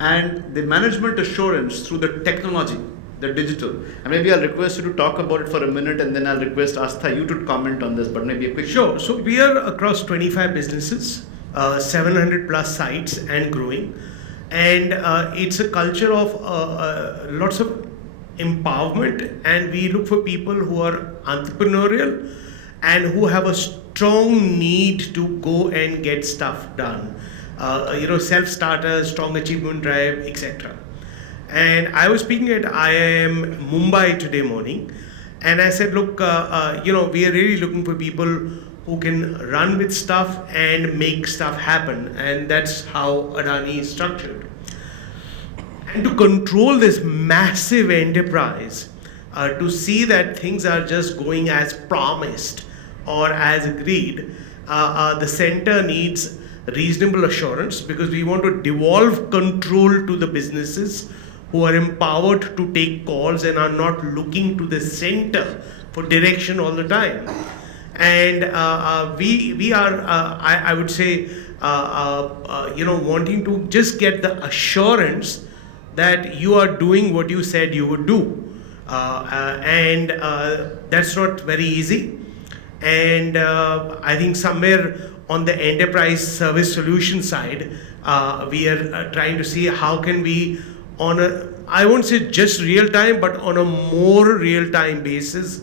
And the management assurance through the technology, the digital. And maybe I'll request you to talk about it for a minute, and then I'll request Astha you to comment on this, but maybe a quick. Sure. So we are across 25 businesses, 700 plus sites and growing. And it's a culture of lots of empowerment, and we look for people who are entrepreneurial and who have a strong need to go and get stuff done. Self-starters, strong achievement drive, etc. And I was speaking at IIM Mumbai today morning, and I said, look, we are really looking for people who can run with stuff and make stuff happen, and that's how Adani is structured. And to control this massive enterprise, to see that things are just going as promised or as agreed, the center needs reasonable assurance, because we want to devolve control to the businesses who are empowered to take calls and are not looking to the center for direction all the time. And we are, I would say, wanting to just get the assurance that you are doing what you said you would do. And that's not very easy. And I think somewhere on the enterprise service solution side, we are trying to see how can we, on a, I won't say just real time, but on a more real time basis,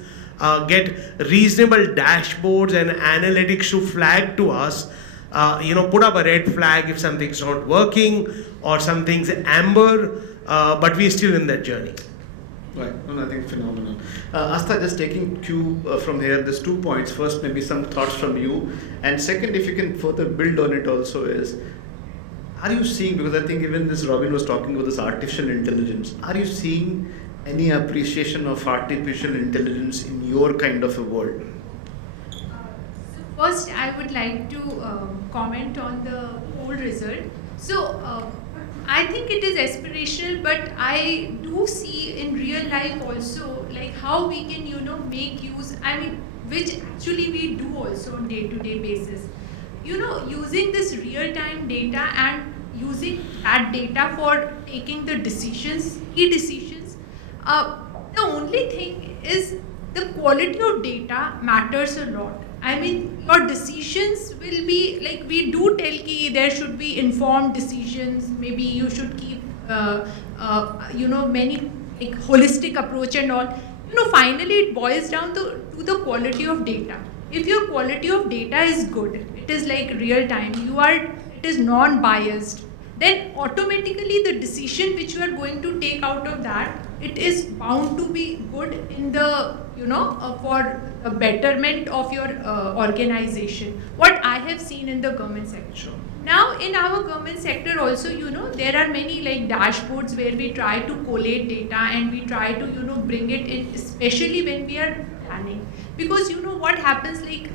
get reasonable dashboards and analytics to flag to us, put up a red flag if something's not working or something's amber, but we're still in that journey. Right, no, I think phenomenal. Astha, just taking cue from here, there's 2 points. First, maybe some thoughts from you, and second, if you can further build on it also, is, are you seeing, because I think even this Robin was talking about this artificial intelligence, are you seeing any appreciation of artificial intelligence in your kind of a world? So first, I would like to comment on the poll result. So I think it is aspirational, but I do see in real life also, like how we can, make use, which actually we do also on day-to-day basis. Using this real-time data and using that data for taking the decisions, key decisions. The only thing is the quality of data matters a lot. Your decisions will be like, we do tell ki there should be informed decisions. Maybe you should keep, many like holistic approach and all. Finally it boils down to the quality of data. If your quality of data is good, it is like real time, it is non-biased, then automatically the decision which you are going to take out of that, it is bound to be good in the, for a betterment of your organization. What I have seen in the government sector. Sure. Now in our government sector also, there are many like dashboards where we try to collate data and we try to, bring it in, especially when we are planning. Because what happens, like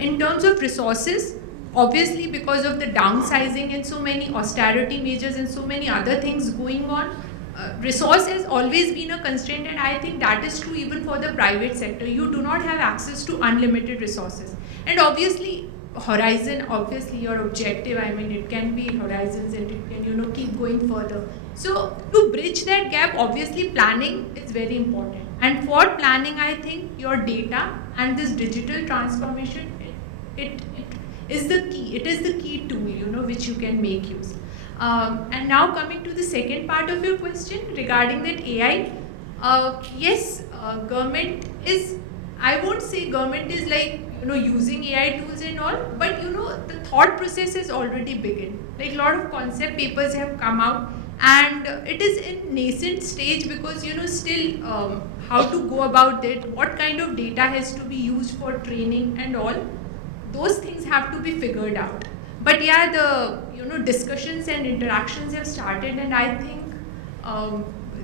in terms of resources, obviously because of the downsizing and so many austerity measures and so many other things going on, resource has always been a constraint, and I think that is true even for the private sector. You do not have access to unlimited resources. And obviously, horizon, obviously your objective, it can be horizons and it can, keep going further. So to bridge that gap, obviously planning is very important. And for planning, I think your data and this digital transformation, it is the key. It is the key tool, which you can make use. And now coming to the second part of your question regarding that AI, yes, government is, I won't say government is like, using AI tools and all, but the thought process has already begun. Like a lot of concept papers have come out, and it is in nascent stage because still how to go about it, what kind of data has to be used for training and all, those things have to be figured out. But yeah, the discussions and interactions have started, and I think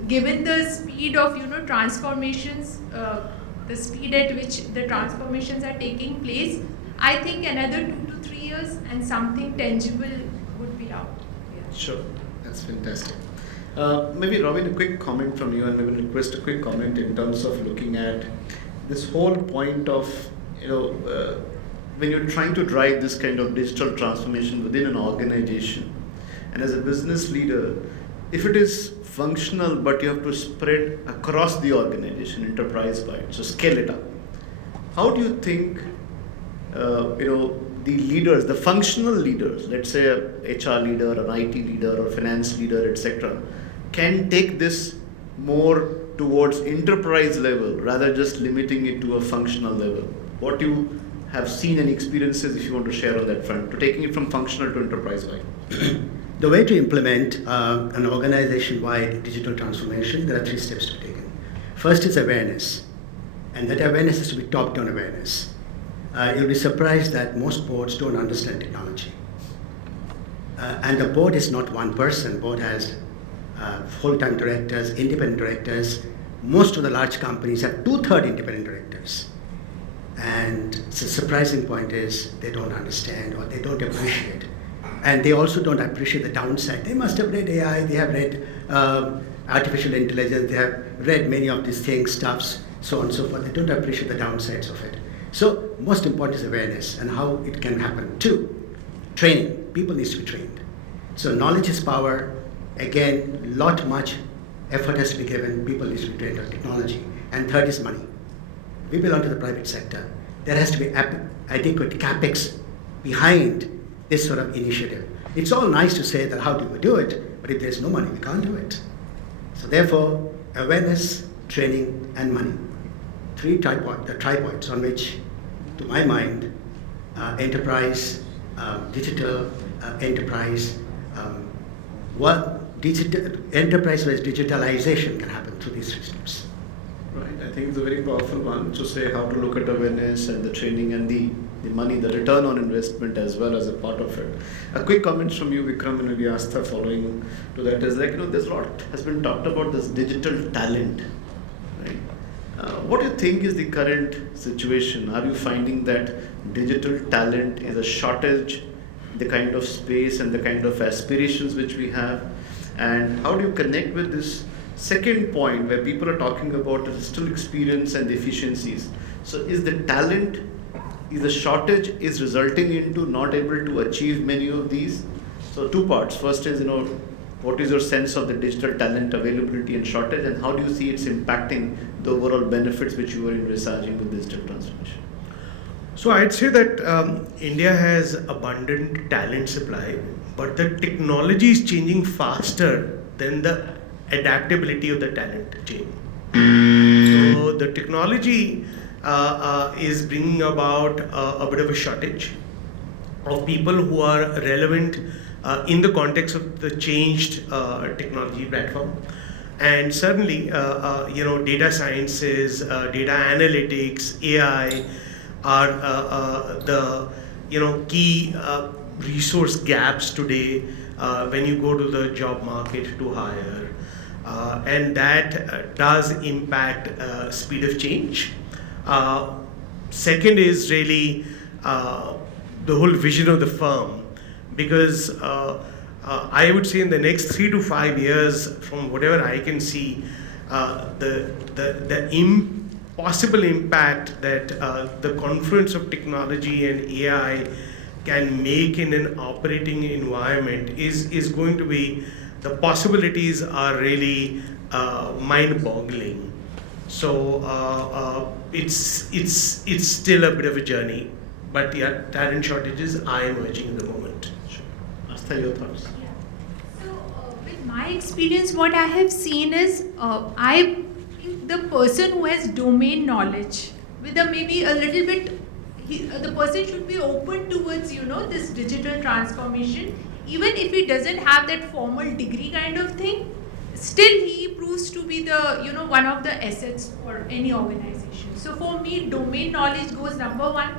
given the speed of transformations, the speed at which the transformations are taking place, I think another 2 to 3 years and something tangible would be out. Yeah. Sure, that's fantastic. Maybe Robin, a quick comment from you, and maybe request a quick comment in terms of looking at this whole point of when you're trying to drive this kind of digital transformation within an organization, and as a business leader, if it is functional but you have to spread across the organization enterprise-wide, so scale it up. How do you think the leaders, the functional leaders, let's say a HR leader, an IT leader, or finance leader, etc., can take this more towards enterprise level rather just limiting it to a functional level? What you have seen and experiences, if you want to share on that front, to taking it from functional to enterprise-wide? The way to implement an organization-wide digital transformation, there are 3 steps to be taken. First is awareness, and that awareness has to be top-down awareness. You'll be surprised that most boards don't understand technology. And the board is not one person. Board has full-time directors, independent directors. Most of the large companies have 2/3 independent directors. And the surprising point is they don't understand or they don't appreciate. And they also don't appreciate the downside. They must have read AI, they have read artificial intelligence, they have read many of these things, stuffs, so on and so forth. They don't appreciate the downsides of it. So most important is awareness and how it can happen. 2, training. People need to be trained. So knowledge is power. Again, much effort has to be given. People need to be trained on technology. And 3rd is money. We belong to the private sector. There has to be adequate capex behind this sort of initiative. It's all nice to say that how do we do it, but if there's no money, we can't do it. So therefore, awareness, training, and money. 3 tripods on which, to my mind, enterprise, digital enterprise, enterprise-wise digitalization can happen through these 3 steps. Right, I think it's a very powerful one to say how to look at awareness and the training and the money, the return on investment as well as a part of it. A quick comment from you, Vikram, and maybe Astha following to that is like, there's a lot has been talked about this digital talent, right? What do you think is the current situation? Are you finding that digital talent is a shortage, the kind of space and the kind of aspirations which we have? And how do you connect with this second point where people are talking about the digital experience and the efficiencies? So is the talent, is the shortage is resulting into not able to achieve many of these? So 2 parts. First is, what is your sense of the digital talent availability and shortage, and how do you see it's impacting the overall benefits which you are envisaging with digital transformation? So I'd say that India has abundant talent supply, but the technology is changing faster than the adaptability of the talent chain. So the technology is bringing about a bit of a shortage of people who are relevant in the context of the changed technology platform. And certainly, data sciences, data analytics, AI are the key resource gaps today when you go to the job market to hire, and that does impact speed of change. Second is really the whole vision of the firm, because I would say in the next 3 to 5 years, from whatever I can see, the possible impact that the confluence of technology and AI can make in an operating environment is going to be, the possibilities are really mind-boggling. So it's still a bit of a journey, but yeah, talent shortages are emerging at the moment. Sure. Astha, your thoughts? So with my experience, what I have seen is I think the person who has domain knowledge with a maybe a little bit, the person should be open towards, this digital transformation. Even if he doesn't have that formal degree kind of thing, still he proves to be the, one of the assets for any organization. So for me, domain knowledge goes number one,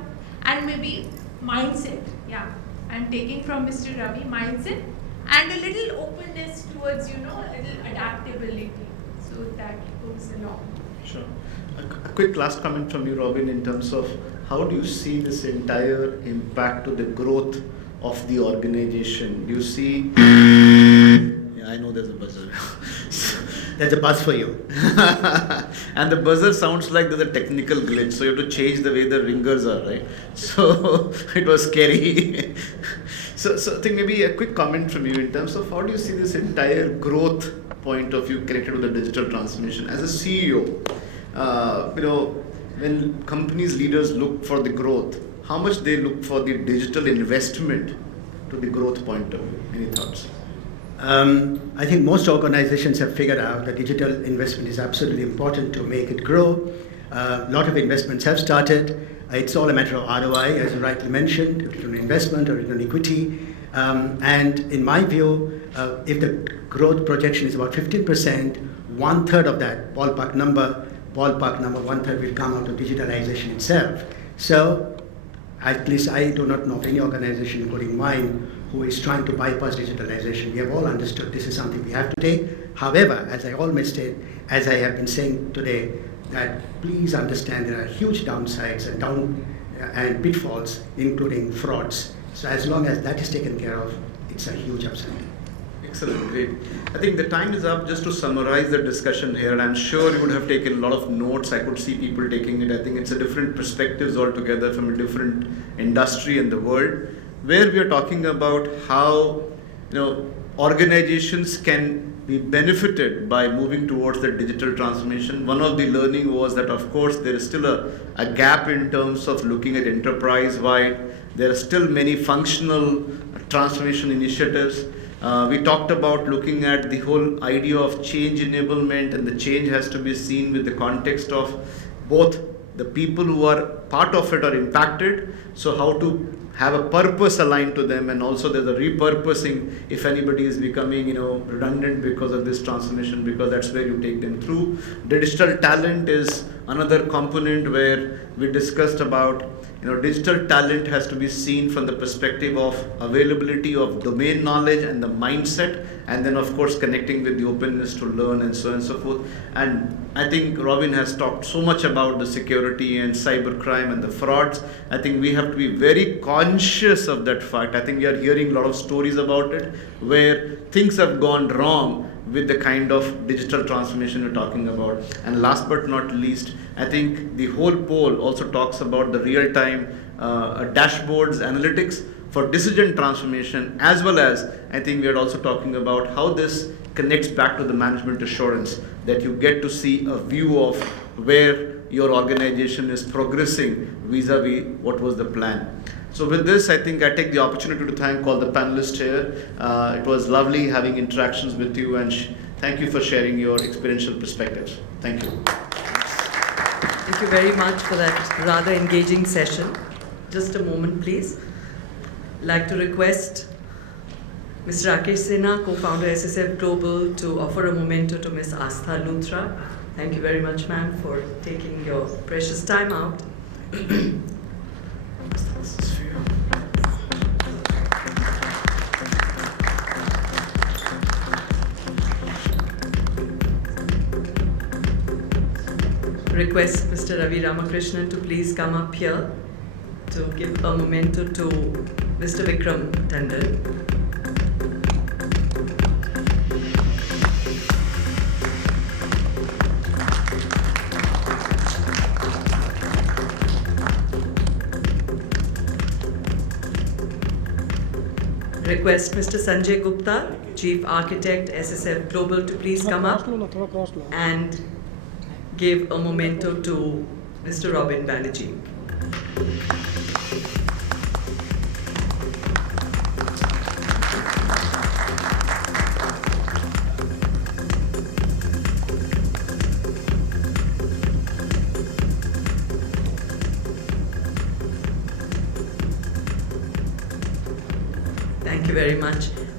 and maybe mindset. Yeah, I'm taking from Mr. Ravi, mindset, and a little openness towards, a little adaptability. So that goes along. Sure. A quick last comment from you, Robin, in terms of how do you see this entire impact to the growth of the organization? Do you see? Yeah, I know there's a buzzer. There's a buzz for you. And the buzzer sounds like there's a technical glitch, so you have to change the way the ringers are, right? So it was scary. So I think maybe a quick comment from you in terms of how do you see this entire growth point of view connected with the digital transformation as a CEO? When companies leaders look for the growth, how much they look for the digital investment to the growth point of view? Any thoughts? I think most organizations have figured out that digital investment is absolutely important to make it grow. A lot of investments have started. It's all a matter of ROI, as you rightly mentioned, return on investment or return on equity. And in my view, if the growth projection is about 15%, one third of that ballpark number, one third will come out of digitalization itself. So at least I do not know of any organization, including mine, who is trying to bypass digitalization. We have all understood this is something we have to take. However, as I always state, as I have been saying today, that please understand there are huge downsides and pitfalls, including frauds. So as long as that is taken care of, it's a huge upside. Excellent, great. I think the time is up. Just to summarize the discussion here, and I'm sure you would have taken a lot of notes. I could see people taking it. I think it's a different perspectives altogether from a different industry in the world, where we are talking about how organizations can be benefited by moving towards the digital transformation. One of the learning was that, of course, there is still a gap in terms of looking at enterprise-wide. There are still many functional transformation initiatives. We talked about looking at the whole idea of change enablement, and the change has to be seen with the context of both the people who are part of it are impacted, so how to have a purpose aligned to them, and also there's a repurposing if anybody is becoming redundant because of this transformation, because that's where you take them through. Digital talent is another component where we discussed about digital talent has to be seen from the perspective of availability of domain knowledge and the mindset, and then of course connecting with the openness to learn and so on and so forth. And I think Robin has talked so much about the security and cybercrime and the frauds. I think we have to be very conscious of that fact. I think we are hearing a lot of stories about it where things have gone wrong with the kind of digital transformation we're talking about. And last but not least, I think the whole poll also talks about the real-time dashboards, analytics for decision transformation, as well as I think we are also talking about how this connects back to the management assurance, that you get to see a view of where your organization is progressing vis-a-vis what was the plan. So with this, I think I take the opportunity to thank all the panelists here. It was lovely having interactions with you, and thank you for sharing your experiential perspectives. Thank you. Thank you very much for that rather engaging session. Just a moment, please. I'd like to request Mr. Rakesh Sinha, co-founder SSF Global, to offer a memento to Ms. Astha Luthra. Thank you very much, ma'am, for taking your precious time out. Request Mr. Ravi Ramakrishnan to please come up here to give a memento to Mr. Vikram Tandon. Request Mr. Sanjay Gupta, Chief Architect, SSF Global, to please come up and give a memento to Mr. Robin Banerjee. Thank you very much.